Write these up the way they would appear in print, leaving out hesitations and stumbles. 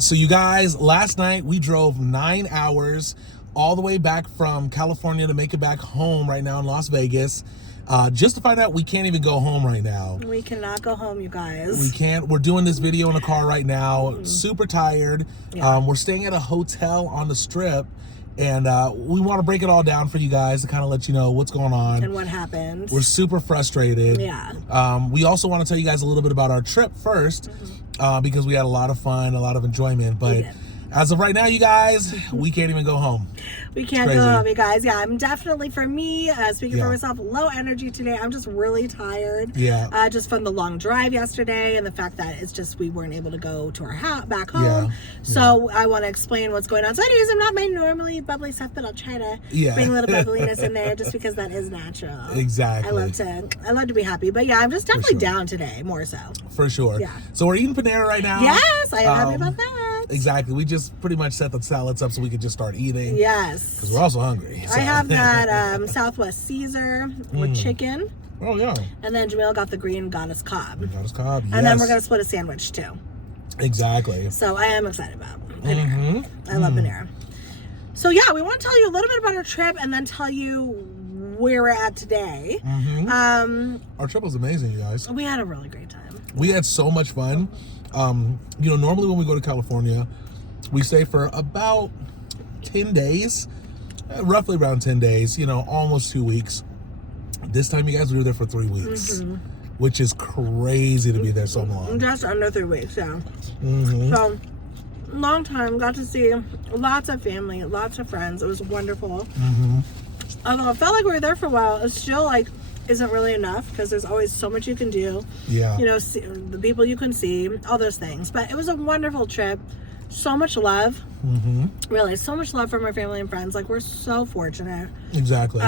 So you guys, last night we drove 9 hours all the way back from California to make it back home right now in Las Vegas. Just to find out we can't even go home right now. We cannot go home, you guys. We can't. We're doing this video in the car right now. Super tired. Yeah. We're staying at a hotel on the Strip. And we want to break it all down for you guys to kind of let you know what's going on. And what happened. We're super frustrated. Yeah. We also want to tell you guys a little bit about our trip first. Because we had a lot of fun, a lot of enjoyment. But as of right now, you guys, we can't even go home. We can't go home, you guys. Yeah, I'm definitely, for me, speaking for myself, low energy today. I'm just really tired. Yeah. Just from the long drive yesterday and the fact that it's just we weren't able to go to our house back home. So I want to explain what's going on. So anyways, I'm not my normally bubbly self, but I'll try to bring a little bubbliness in there just because that is natural. Exactly. I love to be happy. But yeah, I'm just definitely down today, more so. For sure. Yeah. So we're eating Panera right now. Yes, I am happy about that. Exactly. We just pretty much set the salads up so we could just start eating. Yes. Because we're also hungry. So. I have that Southwest Caesar with chicken. Oh, yeah. And then Jamil got the green Goddess Cobb. Goddess Cobb, yes. And then we're going to split a sandwich, too. Exactly. So I am excited about Panera. I love Panera. So, yeah, we want to tell you a little bit about our trip and then tell you where we're at today. Our trip was amazing, you guys. We had a really great time. We had so much fun. Normally when we go to California, we stay for about 10 days, roughly around 10 days, almost 2 weeks. This time, you guys, we were there for 3 weeks, which is crazy to be there so long. Just under 3 weeks, yeah. So, long time, got to see lots of family, lots of friends. It was wonderful. Although it felt like we were there for a while, it's still isn't really enough because there's always so much you can do. Yeah. See, the people you can see, all those things. But it was a wonderful trip. So much love. Really, so much love from our family and friends. We're so fortunate. Exactly.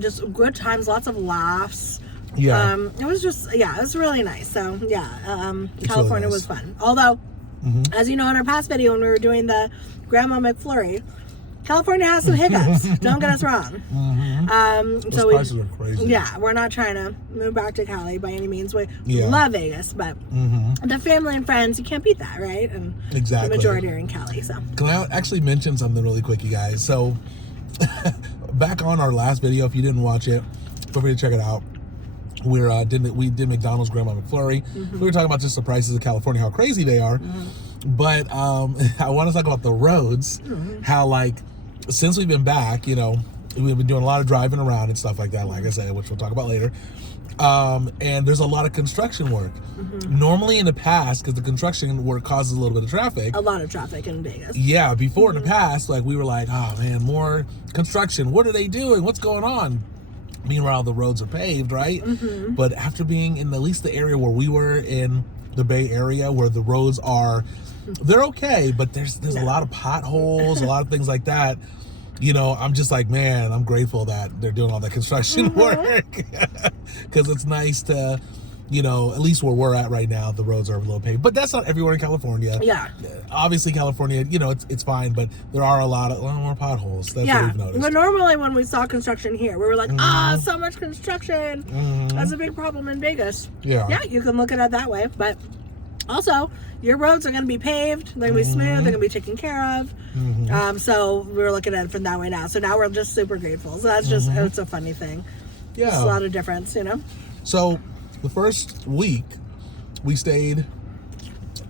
Just good times, lots of laughs. Yeah. It was just, it was really nice. So, California really nice. was fun. Although, as you know, in our past video when we were doing the Grandma McFlurry, California has some hiccups. Don't get us wrong. Those prices are crazy. Yeah, we're not trying to move back to Cali by any means. We Yeah. love Vegas, but the family and friends, you can't beat that, right? And Exactly. the majority are in Cali, so. Can I actually mention something really quick, you guys? So, back on our last video, if you didn't watch it, feel free to check it out. We did McDonald's Grandma McFlurry. We were talking about just the prices of California, how crazy they are. But I want to talk about the roads, how since we've been back, we've been doing a lot of driving around and stuff like that, like I said, which we'll talk about later. And there's a lot of construction work. Normally in the past, because the construction work causes a little bit of traffic. A lot of traffic in Vegas. Yeah, before in the past, we were like, oh man, more construction. What are they doing? What's going on? Meanwhile, the roads are paved, right? But after being in at least the area where we were in the Bay Area, where the roads are, they're okay, but there's a lot of potholes, a lot of things like that. I'm just like, man, I'm grateful that they're doing all that construction work because it's nice to, at least where we're at right now, the roads are a little paved. But that's not everywhere in California. Yeah. Obviously, California, it's fine, but there are a lot more potholes. That's what we've noticed. But normally when we saw construction here, we were like, so much construction. That's a big problem in Vegas. Yeah. Yeah, you can look at it that way, but also, your roads are going to be paved. They're going to be smooth. They're going to be taken care of. So we're looking at it from that way now. So now we're just super grateful. So that's just, it's a funny thing. Yeah. It's a lot of difference, So the first week, we stayed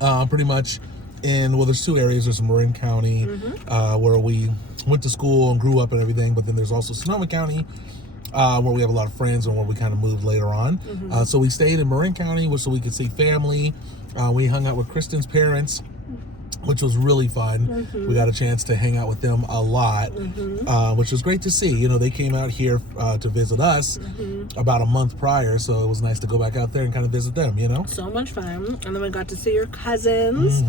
pretty much there's 2 areas. There's Marin County, where we went to school and grew up and everything. But then there's also Sonoma County, where we have a lot of friends and where we kind of moved later on. So we stayed in Marin County so we could see family. We hung out with Kristen's parents, which was really fun. We got a chance to hang out with them a lot, which was great to see. They came out here to visit us about a month prior, so it was nice to go back out there and kind of visit them, So much fun. And then we got to see your cousins.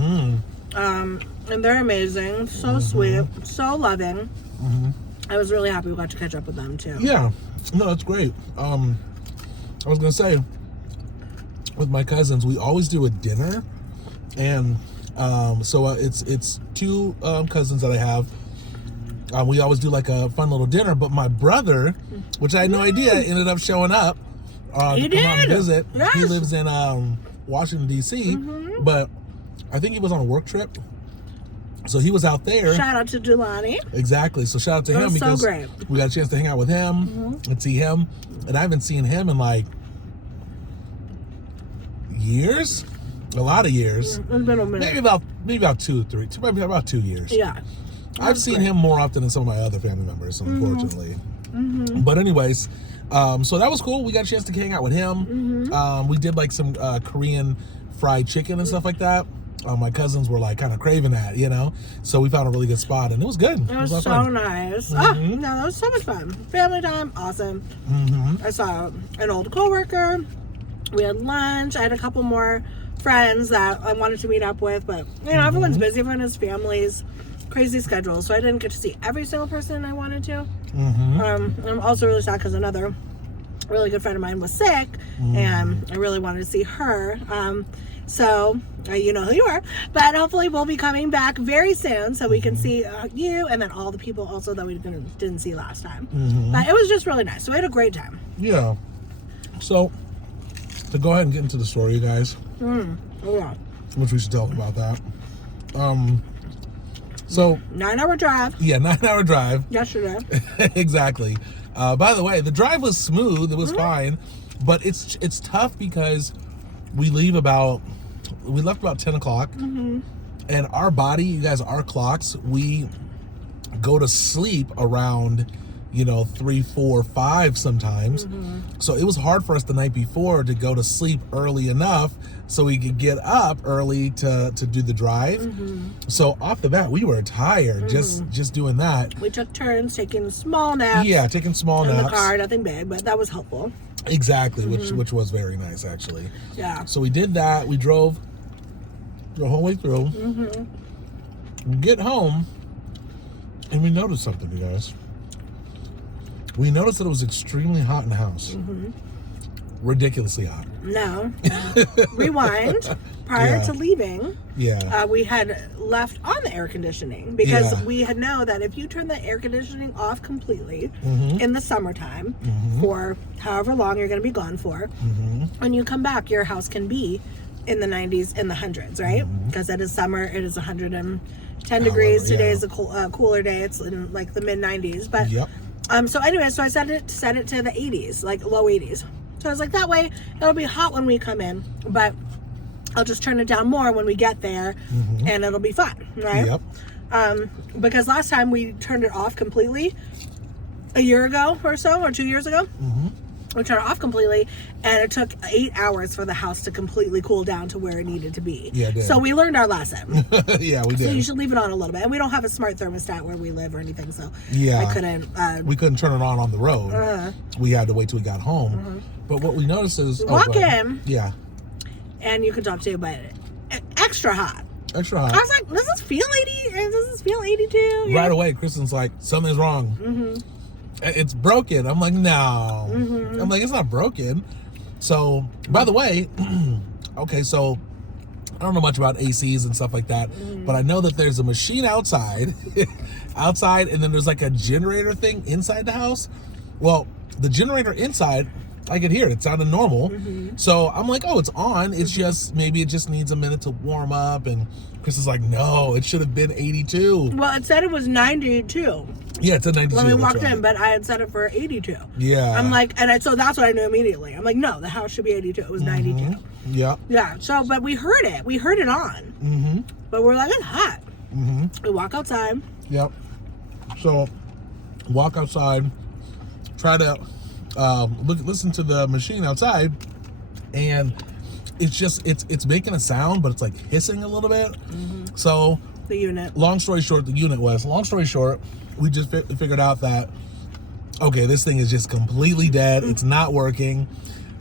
And they're amazing. So sweet. So loving. I was really happy we got to catch up with them, too. Yeah. No, that's great. I was going to say, with my cousins, we always do a dinner. And so it's 2 cousins that I have. We always do a fun little dinner. But my brother, which I had no idea, ended up showing up to come out and visit. Yes. He lives in Washington, D.C., but I think he was on a work trip. So he was out there. Shout out to Jelani. Exactly. So shout out to him because so great. We got a chance to hang out with him and see him. And I haven't seen him in like years. A lot of years. It's been a minute. Maybe about 2 years. Yeah. I've seen him more often than some of my other family members, unfortunately. But anyways, so that was cool. We got a chance to hang out with him. We did like some Korean fried chicken and stuff like that. My cousins were like kind of craving that, you know. So we found a really good spot, and it was good. It was so fun. nice. Oh, no, that was so much fun. Family time, awesome. I saw an old coworker. We had lunch. I had a couple more friends that I wanted to meet up with, but you know, everyone's busy. Everyone has families, crazy schedules, so I didn't get to see every single person I wanted to. I'm also really sad because another really good friend of mine was sick, and I really wanted to see her. So you know who you are, but hopefully we'll be coming back very soon so we can see you and then all the people also that we didn't see last time. But it was just really nice. So we had a great time. Yeah. So to go ahead and get into the story, you guys. Yeah. Which we should talk about that. So 9-hour drive. Yeah, 9-hour drive. Yesterday. Exactly. By the way, the drive was smooth. It was fine, but it's tough because we left about 10 o'clock, and our body, you guys, our clocks, we go to sleep around 3, 4, 5 sometimes. So it was hard for us the night before to go to sleep early enough so we could get up early to do the drive. So off the bat, we were tired just doing that. We took turns taking small naps. Yeah, taking small naps. In the car, nothing big, but that was helpful. Exactly, which was very nice, actually. Yeah. So we did that. We drove the whole way through. We get home, and we noticed something, you guys. We noticed that it was extremely hot in the house. Ridiculously hot. No. Rewind. Prior to leaving, we had left on the air conditioning because we had known that if you turn the air conditioning off completely in the summertime for however long you're going to be gone for, when you come back, your house can be in the 90s, in the hundreds, right? Because it is summer, it is 110 degrees. Today is a cooler day. It's in like the mid 90s. But so anyway, so I set it to the 80s, like low 80s. So I was like, that way it'll be hot when we come in, but I'll just turn it down more when we get there, and it'll be fun, right? Because last time we turned it off completely, a year ago or so, or 2 years ago, we turned it off completely, and it took 8 hours for the house to completely cool down to where it needed to be. Yeah, it did. So we learned our lesson. Yeah, we did. So you should leave it on a little bit. And we don't have a smart thermostat where we live or anything, so I couldn't. We couldn't turn it on the road. We had to wait till we got home. But what we noticed is walk in. Yeah. And you can talk to, but extra hot. Extra hot. I was like, does this feel 80? Does this feel 82? Right away, Kristen's like, something's wrong. It's broken. I'm like, no. I'm like, it's not broken. So, by the way, okay, so I don't know much about ACs and stuff like that, but I know that there's a machine outside, and then there's like a generator thing inside the house. Well, the generator inside, I could hear it. It sounded normal. So I'm like, oh, it's on. It's just, maybe it just needs a minute to warm up. And Chris is like, no, it should have been 82. Well, it said it was 92. Yeah, it said 92. When we walked in, but I had set it for 82. Yeah. I'm like, so that's what I knew immediately. I'm like, no, the house should be 82. It was 92. Yeah. Yeah. So, but we heard it. We heard it on. But we're like, it's hot. We walk outside. Yep. So, walk outside, try to listen to the machine outside, and it's just it's making a sound, but it's like hissing a little bit. So the unit. Long story short, we just figured out that okay, this thing is just completely dead. It's not working.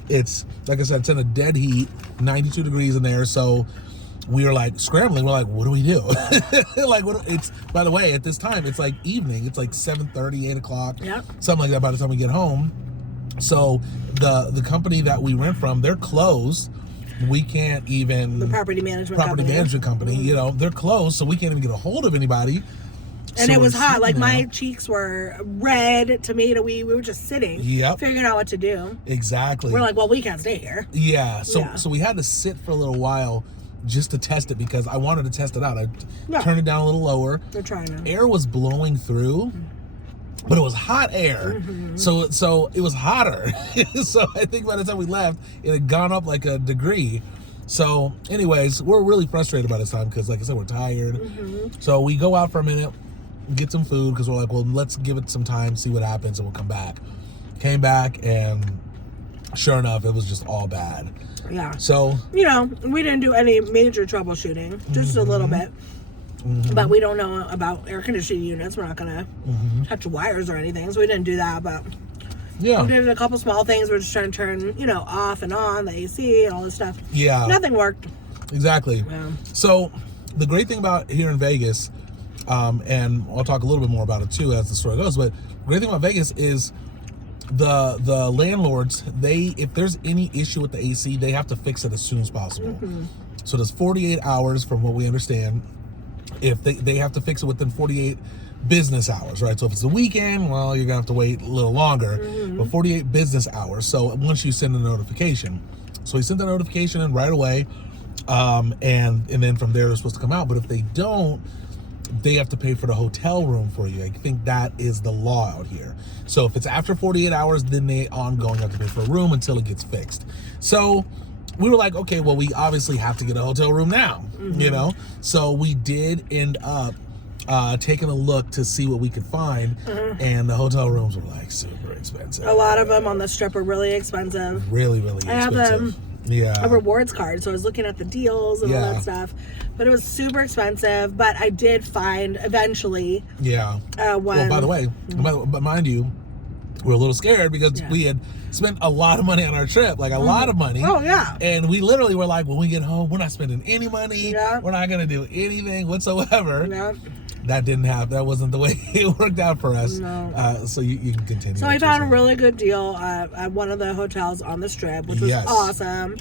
It's like I said, it's in a dead heat, 92 degrees in there. So we were like scrambling. We're like, what do we do? Like, it's, by the way, at this time it's like evening. It's like 7:30, 8 o'clock, something like that. By the time we get home. So the company that we rent from, they're closed. We can't even... The property management company. They're closed, so we can't even get a hold of anybody. And it was hot. Like, my cheeks were red, tomato. We were just sitting, figuring out what to do. Exactly. We're like, well, we can't stay here. Yeah. So we had to sit for a little while just to test it because I wanted to test it out. I turned it down a little lower. They're trying to. Air was blowing through, but it was hot air. So it was hotter. So I think by the time we left, it had gone up like a degree. So anyways, we're really frustrated by this time because, like I said, we're tired. So we go out for a minute, get some food because we're like, well, let's give it some time, see what happens, and we'll come back. Came back, and sure enough, it was just all bad. Yeah. So, we didn't do any major troubleshooting, just a little bit. But we don't know about air conditioning units. We're not going to touch wires or anything, so we didn't do that. But we did a couple small things. We're just trying to turn, off and on the AC and all this stuff. Yeah. Nothing worked. Exactly. Yeah. So, the great thing about here in Vegas, and I'll talk a little bit more about it too as the story goes, but the great thing about Vegas is the landlords, if there's any issue with the AC, they have to fix it as soon as possible. So there's 48 hours from what we understand. If they have to fix it within 48 business hours, right? So if it's the weekend, well, you're gonna have to wait a little longer, but 48 business hours. So once you send a notification, so he sent the notification in right away, and then from there they're supposed to come out. But if they don't, they have to pay for the hotel room for you. I think that is the law out here. So if it's after 48 hours, then they ongoing have to pay for a room until it gets fixed. So we were like, okay, well, we obviously have to get a hotel room now, So we did end up taking a look to see what we could find, and the hotel rooms were like super expensive. A lot of them on the Strip are really expensive. Really, really expensive. I have a rewards card, so I was looking at the deals and all that stuff. But it was super expensive. But I did find eventually. Yeah. Well, by the way, but mind you, we're a little scared because we had spent a lot of money on our trip, like a lot of money. Oh yeah. And we literally were like, when we get home, we're not spending any money. Yeah. We're not gonna do anything whatsoever. Yeah. That didn't happen. That wasn't the way it worked out for us. No. So you can continue. So I found a really good deal at one of the hotels on the Strip, which was awesome.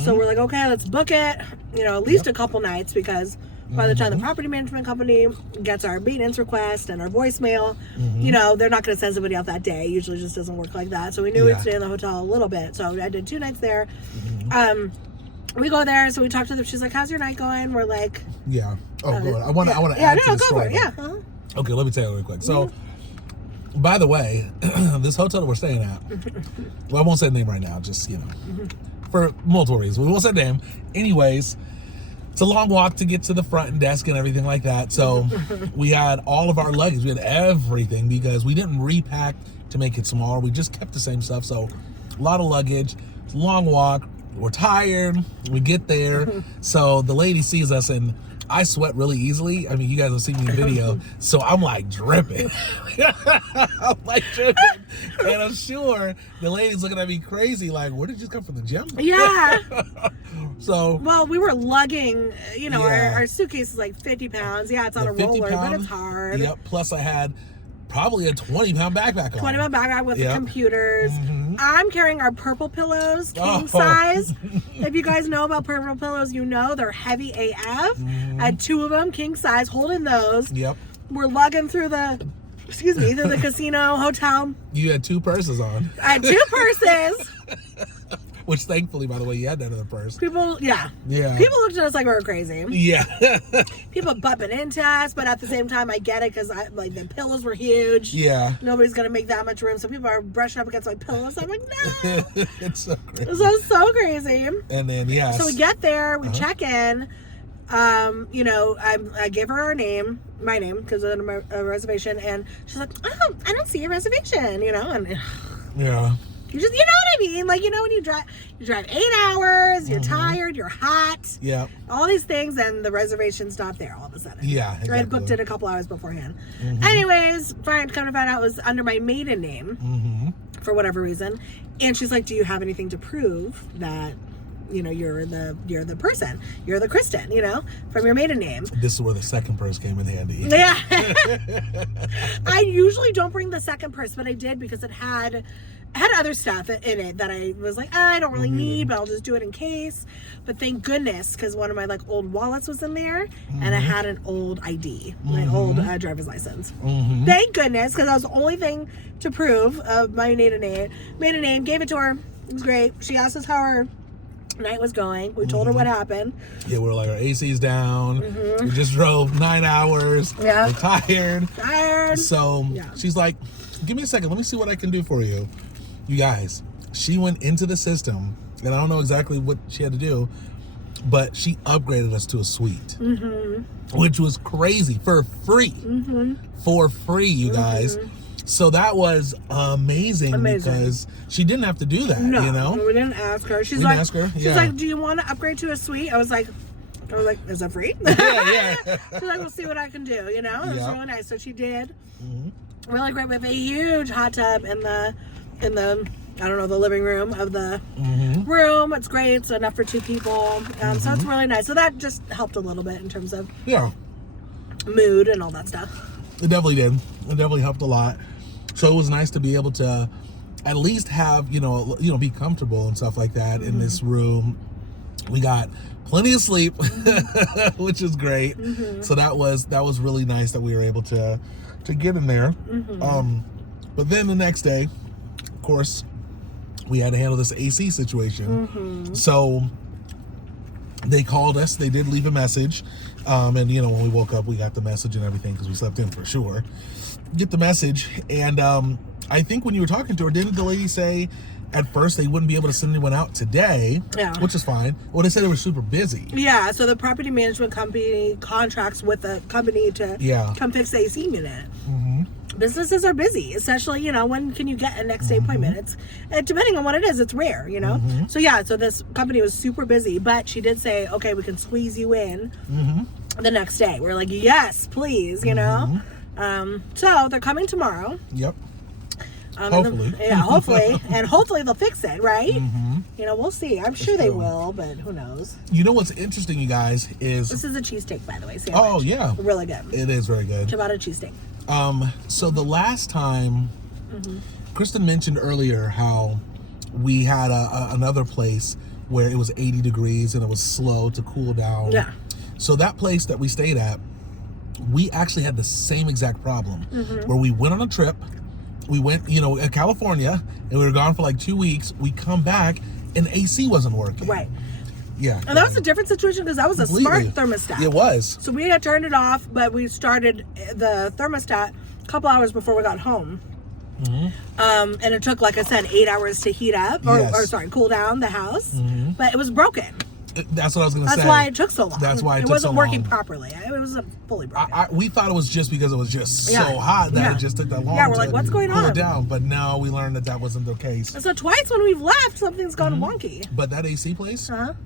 So we're like, okay, let's book it. At least a couple nights, because by the time the property management company gets our maintenance request and our voicemail, they're not going to send somebody out that day. It usually just doesn't work like that. So we knew we'd stay in the hotel a little bit. So I did 2 nights there. We go there, so we talk to them. She's like, "How's your night going?" We're like, "Yeah." Oh, good. I want to add to the story. Yeah. Okay, let me tell you real quick. So, by the way, this hotel that we're staying at, well, I won't say the name right now, just for multiple reasons. We won't say the name. Anyways, it's a long walk to get to the front desk and everything like that. So we had all of our luggage. We had everything because we didn't repack to make it smaller. We just kept the same stuff. So a lot of luggage. It's a long walk. We're tired. We get there. So the lady sees us, and I sweat really easily. I mean, you guys have seen me in video. So I'm like dripping. I'm like dripping. And I'm sure the lady's looking at me crazy, like, where did you come from, the gym? Yeah. So. Well, we were lugging, our suitcase is like 50 pounds. Yeah, it's on a roller, but it's hard. Yep. Plus I had probably a 20-pound backpack on. 20-pound backpack with the computers. I'm carrying our purple pillows, king size. If you guys know about purple pillows, they're heavy AF. I had 2 of them, king size, holding those. Yep. We're lugging through the casino, hotel. You had 2 purses on. I had 2 purses. Which, thankfully, by the way, you had that other purse. People looked at us like we were crazy. Yeah. People bumping into us, but at the same time, I get it because the pillows were huge. Yeah. Nobody's gonna make that much room, so people are brushing up against my pillows. I'm like, no. It's so crazy. It's so crazy. And then so we get there, we check in. I gave her my name, because of a reservation, and she's like, "Oh, I don't see a reservation," and yeah. You just, what I mean? Like, when you drive 8 hours, you're tired, you're hot. Yeah. All these things, and the reservation's not there all of a sudden. Yeah, exactly. I had booked it a couple hours beforehand. Anyways, come to find out it was under my maiden name for whatever reason. And she's like, "Do you have anything to prove that, you're the person, you're the Kristen, from your maiden name?" This is where the second purse came in handy. Yeah. I usually don't bring the second purse, but I did because it had other stuff in it that I was like, I don't really need, but I'll just do it in case. But thank goodness, because one of my old wallets was in there, and I had an old ID, my old driver's license. Thank goodness, because that was the only thing to prove of my maiden name. Gave it to her. It was great. She asked us how night was going. We told her what happened. Yeah, we were like, our AC's down. We just drove 9 hours. Yeah. We're tired. Tired. So she's like, give me a second. Let me see what I can do for you. You guys, she went into the system, and I don't know exactly what she had to do, but she upgraded us to a suite, which was crazy for free. For free, you guys. So that was amazing because she didn't have to do that. No, you know, we didn't ask her. She's like, do you want to upgrade to a suite? I was like, is that free? Yeah. She's like, we'll see what I can do. You know, it was really nice. So she did. Really great. We have a huge hot tub in the I don't know, the living room of the room. It's great. It's enough for 2 people. So it's really nice. So that just helped a little bit in terms of mood and all that stuff. It definitely did. It definitely helped a lot. So it was nice to be able to at least have, be comfortable and stuff like that in this room. We got plenty of sleep, which is great. So that was really nice that we were able to get in there. But then the next day, of course, we had to handle this AC situation. So they called us. They did leave a message. And, when we woke up, we got the message and everything because we slept in for sure. Get the message. And I think when you were talking to her, didn't the lady say at first they wouldn't be able to send anyone out today? Yeah. Which is fine. Well, they said they were super busy. Yeah. So the property management company contracts with a company to come fix the AC unit. Businesses are busy, especially, when can you get a next day appointment? It's depending on what it is, it's rare, So this company was super busy, but she did say, okay, we can squeeze you in the next day. We're like, yes, please, so they're coming tomorrow. Yep. Hopefully. Hopefully. And hopefully they'll fix it, right? We'll see. I'm sure they will, but who knows? You know what's interesting, you guys, is... This is a cheesesteak, by the way, sandwich. Oh, yeah. Really good. It is very good. Ciabatta cheesesteak. So the last time, Kristen mentioned earlier how we had another place where it was 80 degrees and it was slow to cool down. Yeah. So that place that we stayed at, we actually had the same exact problem where we went on a trip. We went, in California, and we were gone for like 2 weeks. We come back and AC wasn't working. Right. Yeah. And that was a different situation because that was a smart thermostat. It was. So we had turned it off, but we started the thermostat a couple hours before we got home. And it took, like I said, 8 hours to heat up, or cool down the house. But it was broken. That's what I was going to say. That's why it took so long. That's why it wasn't working properly. It wasn't fully broken. We thought it was just because it was just so hot that it just took that long. Yeah, we're like, what's going on? Cool it down. But now we learned that wasn't the case. So twice when we've left, something's gone wonky. But that AC place, or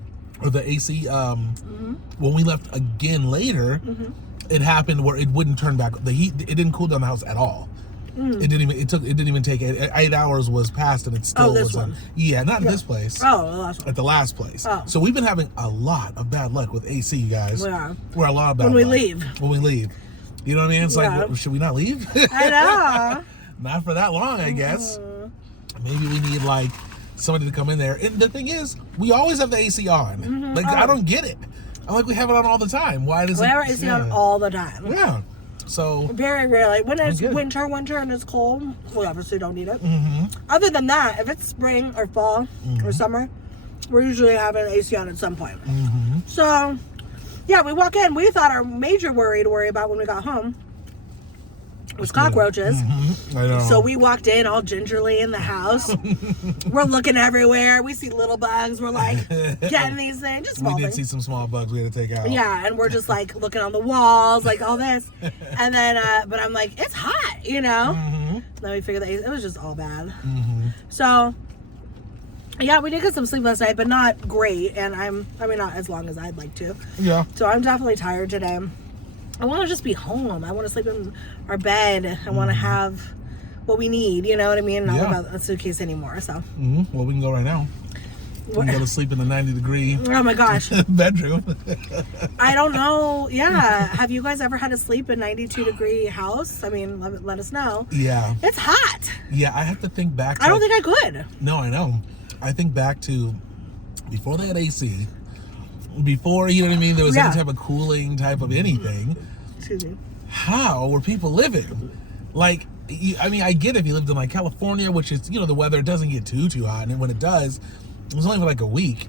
the AC, when we left again later, it happened where it wouldn't turn back. The heat, it didn't cool down the house at all. It didn't even take 8 hours was passed and it still wasn't. Yeah, not in this place. Oh, the last one. At the last place. Oh. So we've been having a lot of bad luck with AC, you guys. Yeah. We're a lot of bad luck. When we leave. You know what I mean? It's like, should we not leave? I know. Not for that long, I guess. Maybe we need like somebody to come in there. And the thing is, we always have the AC on. Like, I don't get it. I'm like, we have it on all the time. Why does we have our AC on all the time. Yeah. So very rarely. When it's winter and it's cold, we obviously don't need it. Other than that, if it's spring or fall or summer, we're usually having AC on at some point. So, yeah, we walk in. We thought our major worry to worry about when we got home was cockroaches. I know. So we walked in all gingerly in the house. We're looking everywhere. We see little bugs. We're like getting these things. Just small things. We did things. see some small bugs we had to take out. Yeah, and we're just like looking on the walls, like all this. And then, but I'm like, it's hot, Then we figured that it was just all bad. So, yeah, we did get some sleep last night, but not great. And I mean, not as long as I'd like to. Yeah. So I'm definitely tired today. I want to just be home. I want to sleep in our bed. I want to have what we need. You know what I mean? Not about a suitcase anymore. So. Well, we can go right now. We can go to sleep in the 90-degree. Oh my gosh. bedroom. I don't know. Yeah. Have you guys ever had to sleep in a 92-degree house? I mean, let us know. Yeah. It's hot. Yeah, I have to think back. I don't think I could. No, I know. I think back to before they had AC. Before, you know what I mean, there was any type of cooling type of anything. Excuse me. How were people living? Like, I mean, I get if you lived in like California, which is, the weather doesn't get too hot, and when it does, it was only for like a week.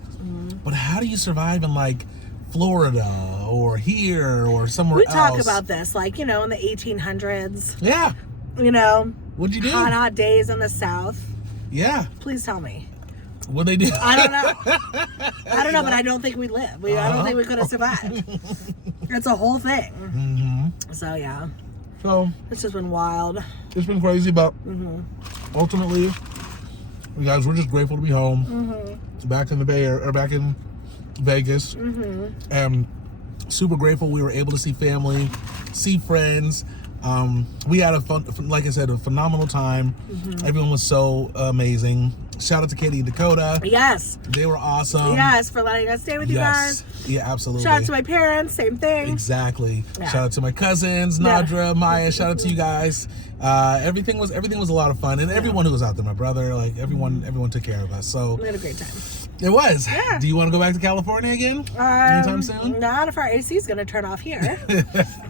But how do you survive in like Florida or here or somewhere else? We talk about this, like, you know, in the 1800s. Yeah. You know. What'd you do? Hot days in the South. Yeah. Please tell me. What'd they do? I don't know. But I don't think we'd live. I don't think we could have survived. It's a whole thing. Mm-hmm. So, yeah. So. It's just been wild. It's been crazy, but ultimately, you guys, we're just grateful to be home. Back in the Bay Area, or back in Vegas. And super grateful we were able to see family, see friends. We had a fun, like I said, a phenomenal time. Everyone was so amazing. Shout out to Katie and Dakota. Yes. They were awesome. Yes, for letting us stay with you guys. Yeah, absolutely. Shout out to my parents, same thing. Exactly. Yeah. Shout out to my cousins, Nadra, Maya. Shout out to you guys. Everything was a lot of fun, and everyone who was out there, my brother, like everyone took care of us. So we had a great time. It was. Yeah. Do you want to go back to California again anytime soon? Not if our AC is going to turn off here.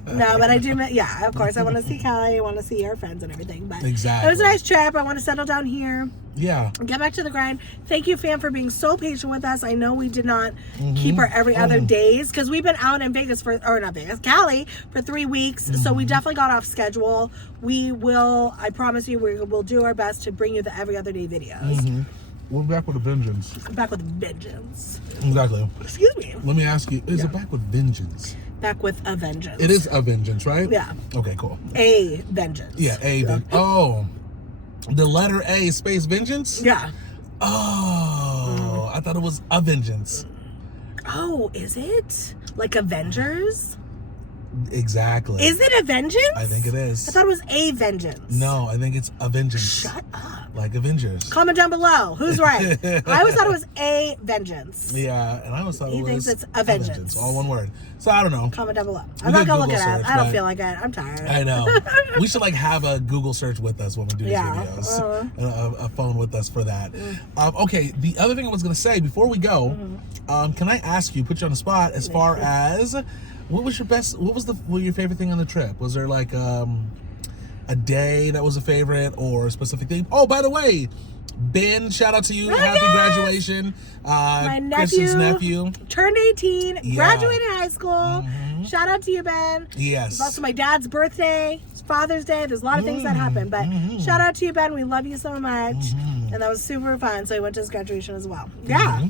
No, but I do. Yeah, of course, I want to see Cali. I want to see our friends and everything. But exactly. It was a nice trip. I want to settle down here. Yeah. Get back to the grind. Thank you, fam, for being so patient with us. I know we did not keep our every other days because we've been out in Vegas Cali for 3 weeks. So we definitely got off schedule. We will, I promise you, we will do our best to bring you the every other day videos. We're back with a vengeance. Back with vengeance. Exactly. Excuse me. Let me ask you, is it back with vengeance? Back with a vengeance. It is a vengeance, right? Yeah. Okay, cool. A vengeance. Yeah, Oh. The letter A space vengeance? Yeah. Oh. I thought it was a vengeance. Oh, is it? Like Avengers? Exactly. Is it a vengeance? I think it is. I thought it was a vengeance. No, I think it's a vengeance. Shut up. Like Avengers. Comment down below. Who's right? I always thought it was a vengeance. Yeah, and I always thought it was. He thinks it's a vengeance. All one word. So I don't know. Comment down below. I'm not gonna look it up. I don't feel like it. I'm tired. I know. We should like have a Google search with us when we do these videos. A phone with us for that. Okay. The other thing I was gonna say before we go, can I ask you, put you on the spot, as far as what was your favorite thing on the trip? Was there like a day that was a favorite or a specific thing? Oh, by the way, Ben, shout out to you. Happy graduation. My Kristen's nephew turned 18, graduated high school. Shout out to you, Ben. Yes. It's also my dad's birthday. It's Father's Day. There's a lot of things that happen, but shout out to you, Ben. We love you so much. And that was super fun. So I went to his graduation as well. Yeah.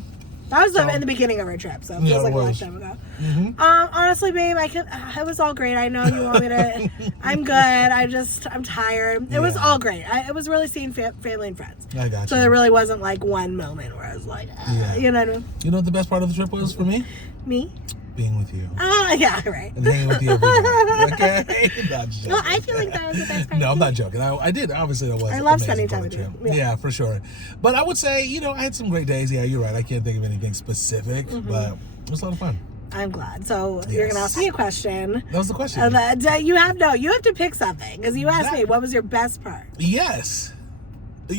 That was in the beginning of our trip, so it feels like a lifetime ago. Honestly, babe, it was all great. I know you want me to. I'm good. I'm tired. It was all great. It was really seeing family and friends. I got you. So there really wasn't like one moment where I was like, you know what I mean? You know what the best part of the trip was for me? Me? Being with you. Yeah, right. And hanging with you every day. Okay? Well, I feel like that was the best part. No, I'm not joking. I did. Obviously, that was. I love spending time with you. Yeah, for sure. But I would say, I had some great days. Yeah, you're right. I can't think of anything specific, but it was a lot of fun. I'm glad. So you're gonna ask me a question. That was the question. You have to pick something because you asked me what was your best part. Yes.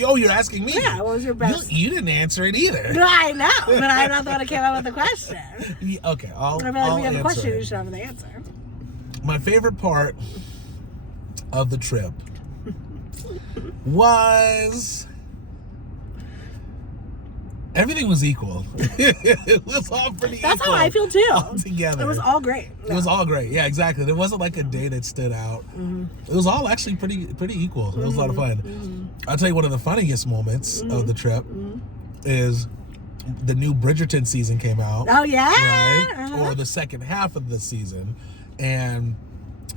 Oh, you're asking me? Yeah, what was your best? You didn't answer it either. No, I know, but I'm not the one that came up with the question. Okay, I'll I feel like we have a answer question, it. you should have the answer. My favorite part of the trip was everything was equal. It was all pretty equal. That's how I feel too. All together. It was all great. It was all great. Yeah, exactly. There wasn't like a day that stood out. It was all actually pretty equal. It was a lot of fun. I'll tell you one of the funniest moments of the trip is the new Bridgerton season came out. Oh yeah. Right? Or the second half of the season. And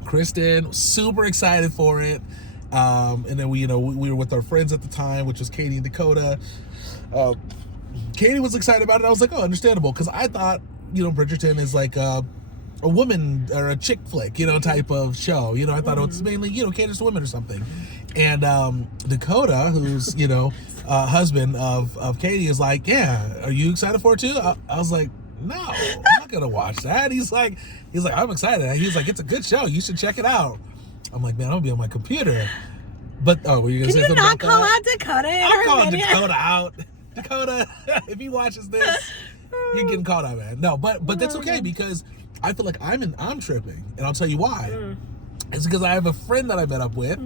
Kristen was super excited for it. And then we were with our friends at the time, which was Katie and Dakota. Katie was excited about it. I was like, oh, understandable, because I thought, Bridgerton is like a woman or a chick flick, type of show. I thought it was mainly, caters to women or something. And Dakota, who's, husband of Katie, is like, yeah, are you excited for it too? I was like, no, I'm not gonna watch that. He's like, I'm excited. He's like, it's a good show. You should check it out. I'm like, man, I'm gonna be on my computer. But were you gonna say something about that? Can you not call out Dakota? I'm calling Dakota out. Dakota, if he watches this, you're getting called out, man. No, but that's okay, because I feel like I'm tripping, and I'll tell you why. It's because I have a friend that I met up with,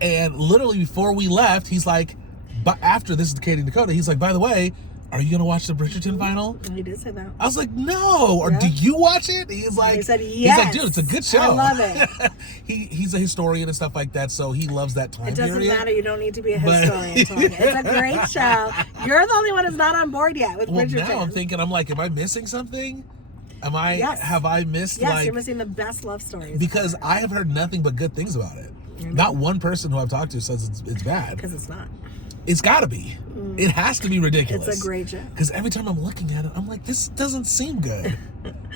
and literally before we left, he's like, but after this is Katie and Dakota, he's like, by the way, are you gonna watch the Bridgerton final? And he did say that. I was like, no. Or do you watch it? He's like, he said He's yes. like, dude, it's a good show. I love it. He's a historian and stuff like that, so he loves that time period. It doesn't matter. You don't need to be a historian to like it. It's a great show. You're the only one who's not on board yet with Bridgerton. Now I'm thinking, am I missing something? Have I missed Yes, you're missing the best love stories. Because I have heard nothing but good things about it. Not one person who I've talked to says it's bad. Because it's not. It's got to be. It has to be ridiculous. It's a great show. Because every time I'm looking at it, I'm like, this doesn't seem good.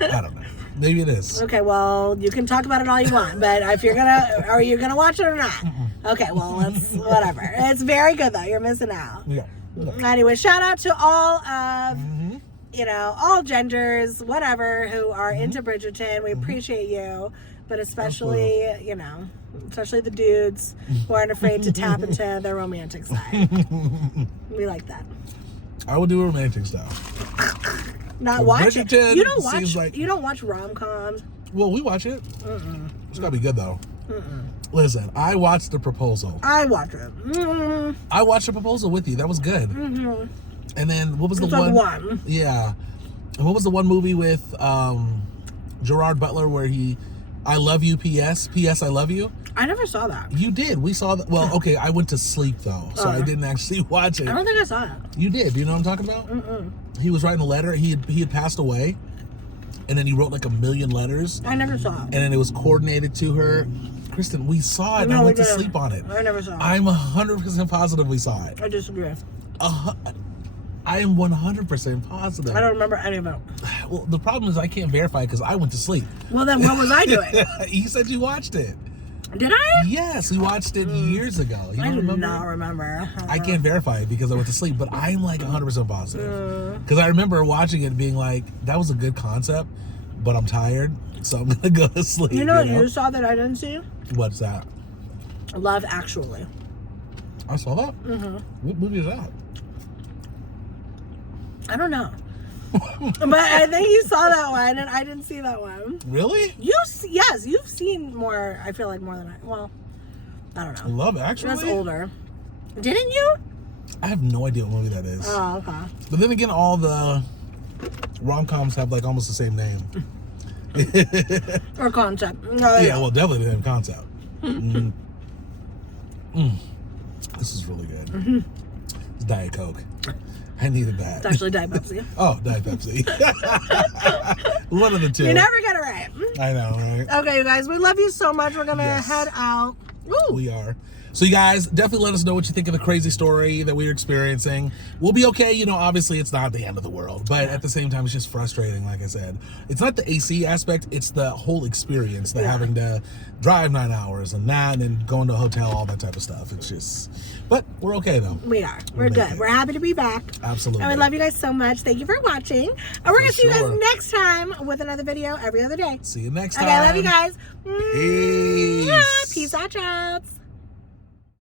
I don't know. Maybe it is. Okay, well, you can talk about it all you want, but if you're are you gonna watch it or not? Okay, well, it's whatever. It's very good though. You're missing out. Yeah. Anyway, shout out to all of all genders, whatever, who are into Bridgerton. We appreciate you, but especially especially the dudes who aren't afraid to tap into their romantic side. We like that. I would do romantic stuff. Not watch it. You don't watch. Like, you don't watch rom-coms. Well, we watch it. It's gotta be good though. Listen, I watched The Proposal. I watch it. I watched The Proposal with you. That was good. And then what was the one? Yeah. And what was the one movie with Gerard Butler where I love you, P.S. P.S. I love you? I never saw that. You did. We saw that. Well, okay, I went to sleep though, so I didn't actually watch it. I don't think I saw it. You did. Do you know what I'm talking about? He was writing a letter. He had passed away, and then he wrote like 1 million letters. I never saw it. And then it was coordinated to her. Kristen, we saw it. And I went to sleep on it. I never saw it. I'm 100% positive we saw it. I disagree. I am 100% positive. I don't remember any of it. Well, the problem is I can't verify because I went to sleep. Well, then what was I doing? You said you watched it. Did I? Yes, we watched it years ago. You don't remember? I do not remember. I can't verify it because I went to sleep, but I'm like 100% positive. Because I remember watching it and being like, that was a good concept, but I'm tired, so I'm going to go to sleep. You know what you saw that I didn't see? What's that? Love Actually. I saw that? What movie is that? I don't know. But I think you saw that one, and I didn't see that one. Really? Yes, you've seen more, I feel like more than I don't know. Love Actually? That's older. Didn't you? I have no idea what movie that is. Oh, okay. But then again, all the rom-coms have like almost the same name. Or concept. Yeah, well, definitely the same concept. This is really good. It's Diet Coke. I needed that. It's actually Diet Pepsi. Oh, Diet Pepsi. One of the two. You never get it right. I know, right? Okay, you guys, we love you so much. We're going to head out. Woo. We are. So you guys, definitely let us know what you think of the crazy story that we're experiencing. We'll be okay. Obviously it's not the end of the world, but at the same time, it's just frustrating. Like I said, it's not the AC aspect. It's the whole experience, having to drive 9 hours and then going to a hotel, all that type of stuff. It's just, but we're okay though. We are. We're good. We're happy to be back. Absolutely. And we love you guys so much. Thank you for watching. And we're going to see you guys next time with another video every other day. See you next time. Okay, I love you guys. Peace. Peace out, chats.